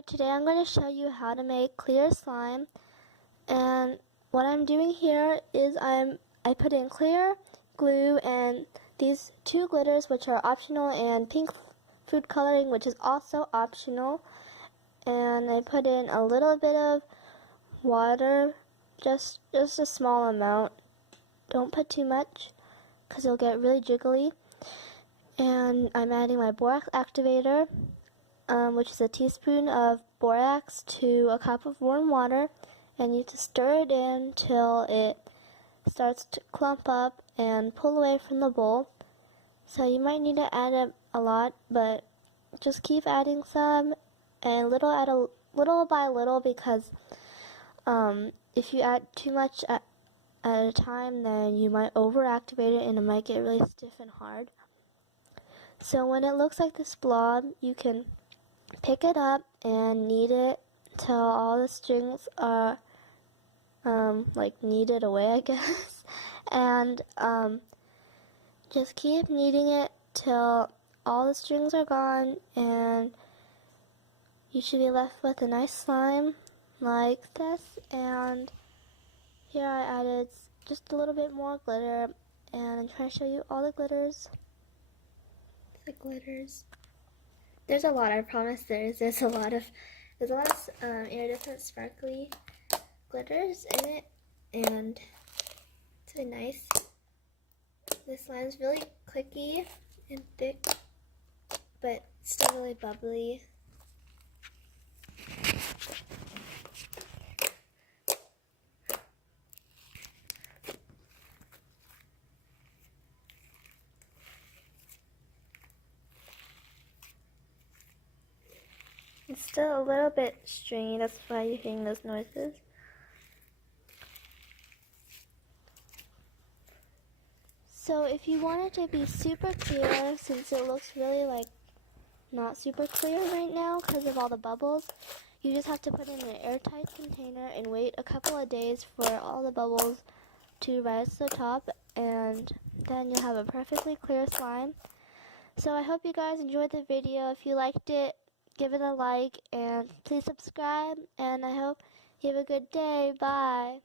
So today I'm going to show you how to make clear slime, and what I'm doing here is I put in clear glue and these two glitters, which are optional, and pink food coloring, which is also optional, and I put in a little bit of water, just a small amount. Don't put too much because it'll get really jiggly. And I'm adding my borax activator, which is a teaspoon of borax to a cup of warm water, and you have to stir it in till it starts to clump up and pull away from the bowl. So you might need to add a lot, but just keep adding some, and little by little, because if you add too much at a time, then you might overactivate it and it might get really stiff and hard. So when it looks like this blob, you can pick it up and knead it till all the strings are like kneaded away, I guess. And just keep kneading it till all the strings are gone, and you should be left with a nice slime like this. And here I added just a little bit more glitter, and I'm trying to show you all the glitters. The glitters. There's a lot, I promise. There's a lot of iridescent sparkly glitters in it, and it's really nice. This slime's really clicky and thick, but still really bubbly. It's still a little bit stringy, that's why you're hearing those noises. So if you want it to be super clear, since it looks really like not super clear right now because of all the bubbles, you just have to put it in an airtight container and wait a couple of days for all the bubbles to rise to the top, and then you'll have a perfectly clear slime. So I hope you guys enjoyed the video. If you liked it, give it a like, and please subscribe, and I hope you have a good day. Bye.